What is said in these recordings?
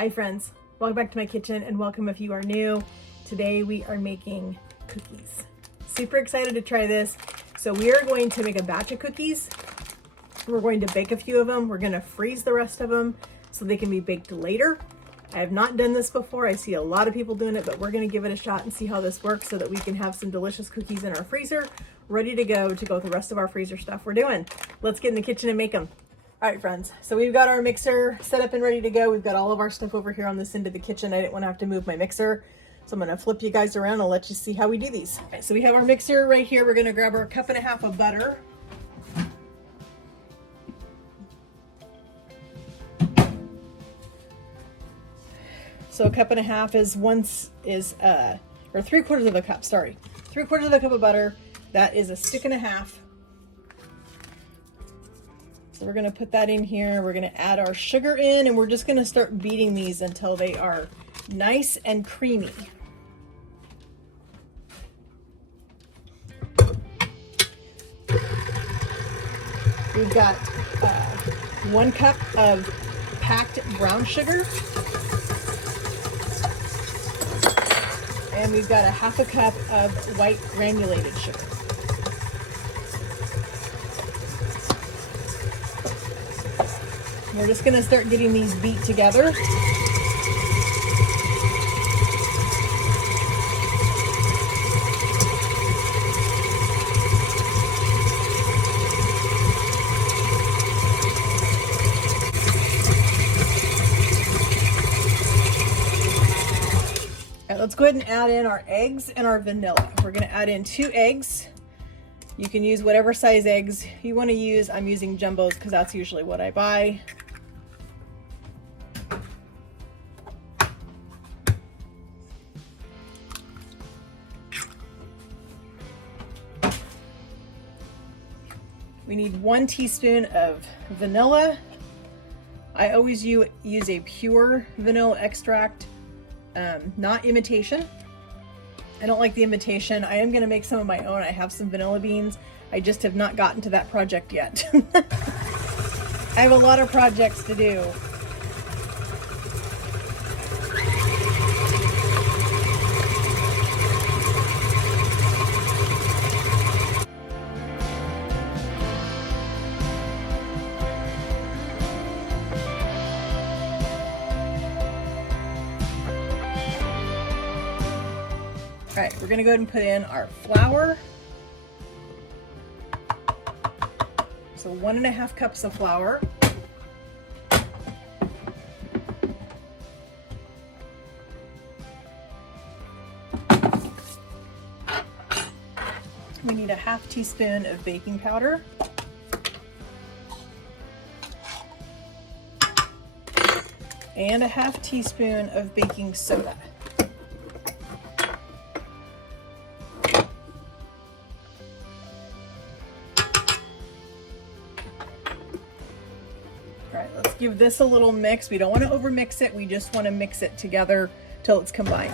Hi friends, welcome back to my kitchen and welcome if you are new. Today we are making cookies. Super excited to try this. So we are going to make a batch of cookies. We're going to bake a few of them. We're going to freeze the rest of them so they can be baked later. I have not done this before. I see a lot of people doing it, but we're going to give it a shot and see how this works so that we can have some delicious cookies in our freezer ready to go with the rest of our freezer stuff we're doing. Let's get in the kitchen and make them. All right, friends, so we've got our mixer set up and ready to go. We've got all of our stuff over here on this end of the kitchen. I didn't want to have to move my mixer, so I'm going to flip you guys around and let you see how we do these. All right, so we have our mixer right here. We're going to grab our 1.5 cups of butter. So 1.5 cups is or 3/4 cup, sorry. 3/4 cup of butter. That is 1.5 sticks. So we're gonna put that in here. We're gonna add our sugar in and we're just gonna start beating these until they are nice and creamy. We've got 1 cup of packed brown sugar. And we've got 1/2 cup of white granulated sugar. We're just going to start getting these beat together. All right, let's go ahead and add in our eggs and our vanilla. We're going to add in 2 eggs. You can use whatever size eggs you want to use. I'm using jumbos because that's usually what I buy. We need 1 teaspoon of vanilla. I always use a pure vanilla extract, not imitation. I don't like the imitation. I am going to make some of my own. I have some vanilla beans. I just have not gotten to that project yet. I have a lot of projects to do. All right, we're gonna go ahead and put in our flour. So 1.5 cups of flour. We need 1/2 teaspoon of baking powder. And 1/2 teaspoon of baking soda. Give this a little mix. We don't want to over mix it. We just want to mix it together till it's combined.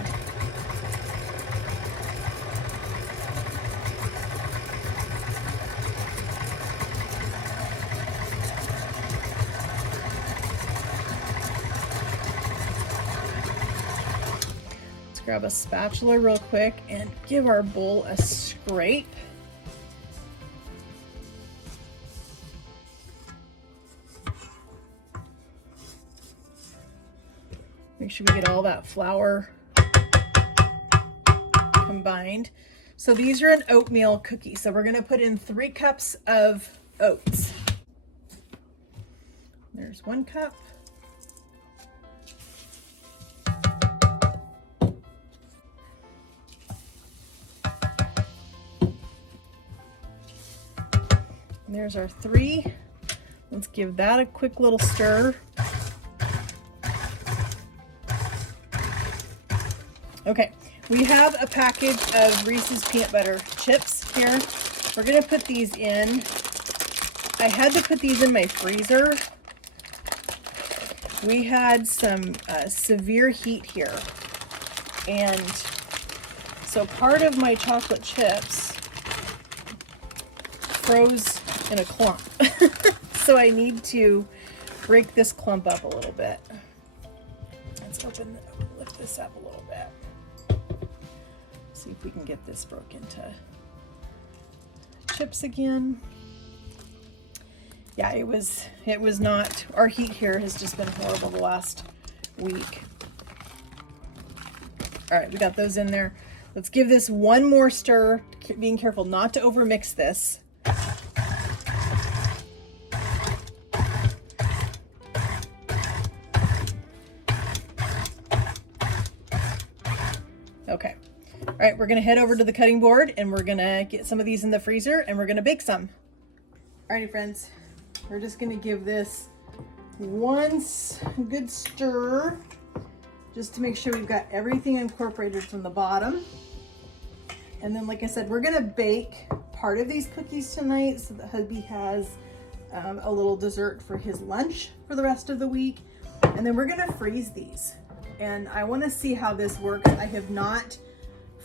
Let's grab a spatula real quick and give our bowl a scrape. Make sure we get all that flour combined. So these are an oatmeal cookie. So we're going to put in 3 cups of oats. There's 1 cup. And there's our 3. Let's give that a quick little stir. Okay, we have a package of Reese's peanut butter chips here. We're gonna put these in. I had to put these in my freezer. We had some severe heat here. And so part of my chocolate chips froze in a clump. So I need to break this clump up a little bit. let's lift this up a little bit. See if we can get this broken into chips again. Yeah, it was not, our heat here has just been horrible the last week. All right, we got those in there. Let's give this one more stir, being careful not to overmix this. Okay. All right, we're gonna head over to the cutting board and we're gonna get some of these in the freezer and we're gonna bake some. Alrighty friends, we're just gonna give this one good stir just to make sure we've got everything incorporated from the bottom. And then, like I said, we're gonna bake part of these cookies tonight so that hubby has a little dessert for his lunch for the rest of the week. And then we're gonna freeze these. And I wanna see how this works. I have not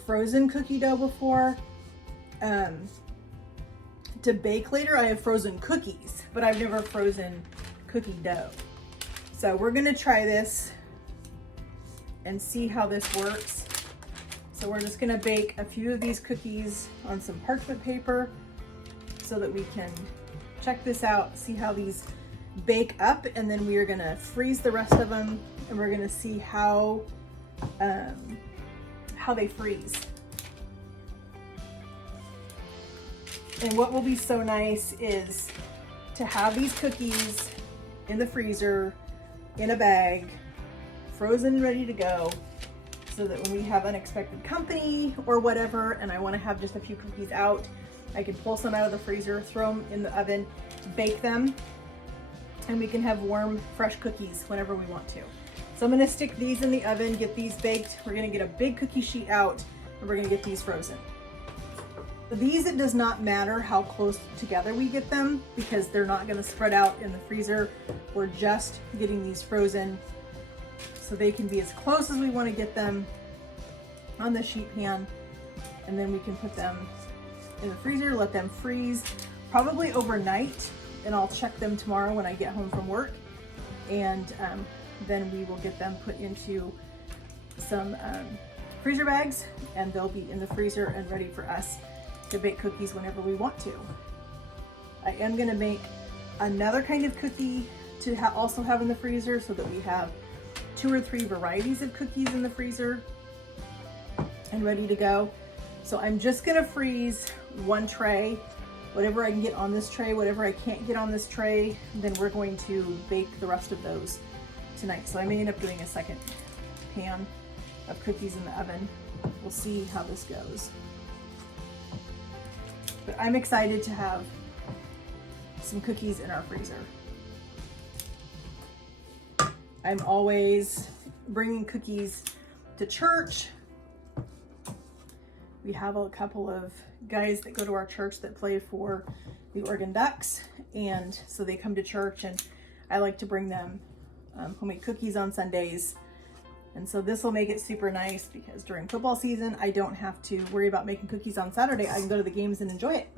frozen cookie dough before. To bake later, I have frozen cookies, but I've never frozen cookie dough. So we're gonna try this and see how this works. So we're just gonna bake a few of these cookies on some parchment paper so that we can check this out, see how these bake up, and then we are gonna freeze the rest of them and we're gonna see how they freeze. And what will be so nice is to have these cookies in the freezer, in a bag, frozen and ready to go, so that when we have unexpected company or whatever, and I want to have just a few cookies out, I can pull some out of the freezer, throw them in the oven, bake them, and we can have warm, fresh cookies whenever we want to. So I'm gonna stick these in the oven, get these baked. We're gonna get a big cookie sheet out, and we're gonna get these frozen. These, it does not matter how close together we get them because they're not gonna spread out in the freezer. We're just getting these frozen so they can be as close as we wanna get them on the sheet pan. And then we can put them in the freezer, let them freeze, probably overnight. And I'll check them tomorrow when I get home from work. And then we will get them put into some freezer bags and they'll be in the freezer and ready for us to bake cookies whenever we want to. I am gonna make another kind of cookie to also have in the freezer so that we have 2 or 3 varieties of cookies in the freezer and ready to go. So I'm just gonna freeze one tray, whatever I can get on this tray, whatever I can't get on this tray, then we're going to bake the rest of those tonight. So I may end up doing a second pan of cookies in the oven. We'll see how this goes. But I'm excited to have some cookies in our freezer. I'm always bringing cookies to church. We have a couple of guys that go to our church that play for the Oregon Ducks, and so they come to church and I like to bring them homemade cookies on Sundays. And so this will make it super nice because during football season, I don't have to worry about making cookies on Saturday. I can go to the games and enjoy it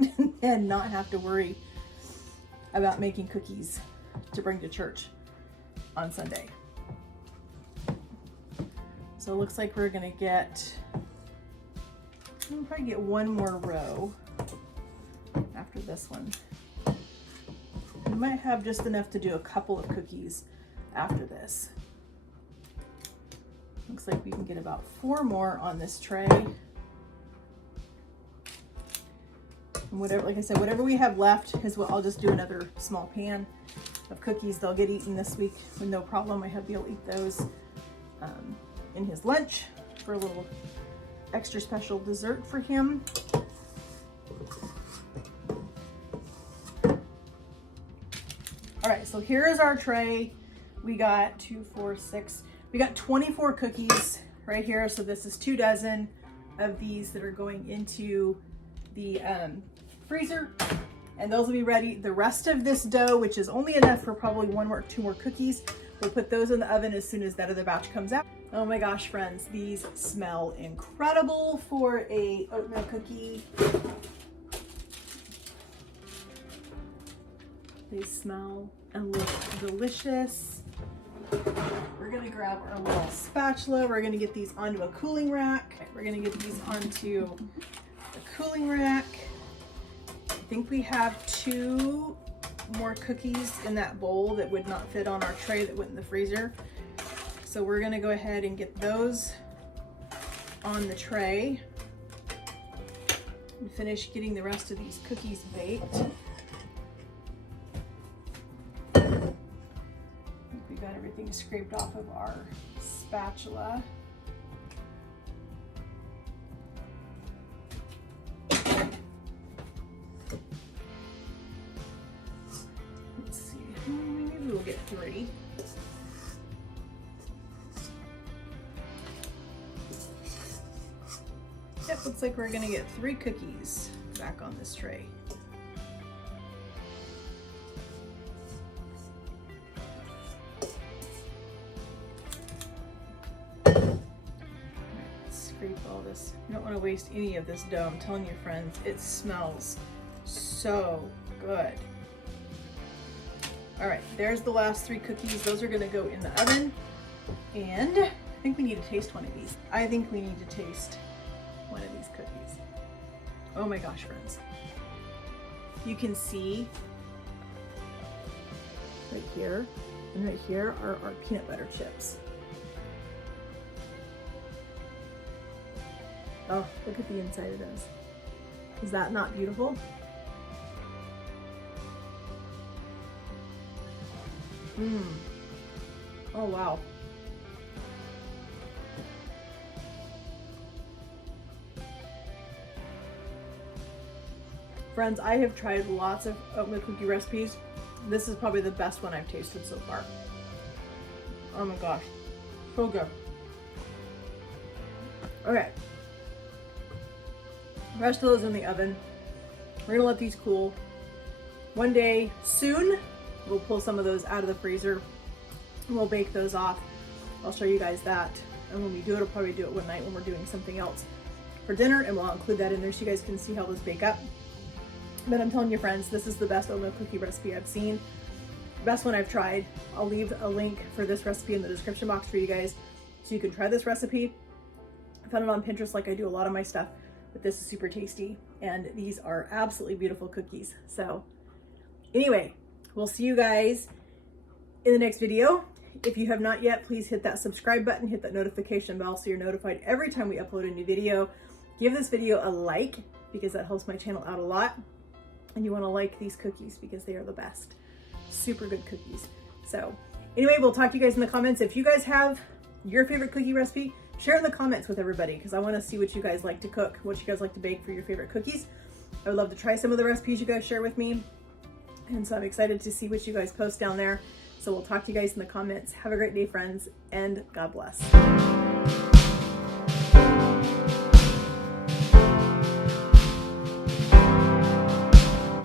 and not have to worry about making cookies to bring to church on Sunday. So it looks like we're gonna we'll probably get one more row after this one. We might have just enough to do a couple of cookies after this. Looks like we can get about 4 more on this tray. And whatever, like I said, whatever we have left is what I'll just do another small pan of cookies. They'll get eaten this week with no problem. My hubby will eat those in his lunch for a little extra special dessert for him. All right, so here is our tray. We got 2, 4, 6. We got 24 cookies right here. So this is 2 dozen of these that are going into the freezer, and those will be ready. The rest of this dough, which is only enough for probably 1 or 2 more cookies, we'll put those in the oven as soon as that other batch comes out. Oh my gosh, friends, these smell incredible for a oatmeal cookie. They smell and look delicious. We're gonna grab our little spatula. We're gonna get these onto a cooling rack. We're gonna get these onto the cooling rack. I think we have 2 more cookies in that bowl that would not fit on our tray that went in the freezer. So we're gonna go ahead and get those on the tray and finish getting the rest of these cookies baked. I think we got everything scraped off of our spatula. Let's see, maybe we'll get 3. Yep, looks like we're gonna get 3 cookies back on this tray. Scrape all this. You don't want to waste any of this dough. I'm telling you, friends, it smells so good. All right, there's the last 3 cookies. Those are gonna go in the oven. And I think we need to taste one of these. I think we need to taste one of these cookies. Oh my gosh, friends. You can see right here and right here are our peanut butter chips. Oh, look at the inside of those. Is that not beautiful? Oh wow. Friends, I have tried lots of oatmeal cookie recipes. This is probably the best one I've tasted so far. Oh my gosh, so good. Okay, rest of those in the oven. We're gonna let these cool. One day soon, we'll pull some of those out of the freezer and we'll bake those off. I'll show you guys that. And when we do it, I'll probably do it one night when we're doing something else for dinner, and we'll include that in there so you guys can see how those bake up. But I'm telling you, friends, this is the best oatmeal cookie recipe I've seen. Best one I've tried. I'll leave a link for this recipe in the description box for you guys so you can try this recipe. I found it on Pinterest like I do a lot of my stuff, but this is super tasty and these are absolutely beautiful cookies. So anyway, we'll see you guys in the next video. If you have not yet, please hit that subscribe button, hit that notification bell so you're notified every time we upload a new video. Give this video a like because that helps my channel out a lot. And you want to like these cookies because they are the best. Super good cookies. So anyway, we'll talk to you guys in the comments. If you guys have your favorite cookie recipe, share in the comments with everybody because I want to see what you guys like to cook, what you guys like to bake for your favorite cookies. I would love to try some of the recipes you guys share with me. And so I'm excited to see what you guys post down there. So we'll talk to you guys in the comments. Have a great day, friends, and God bless.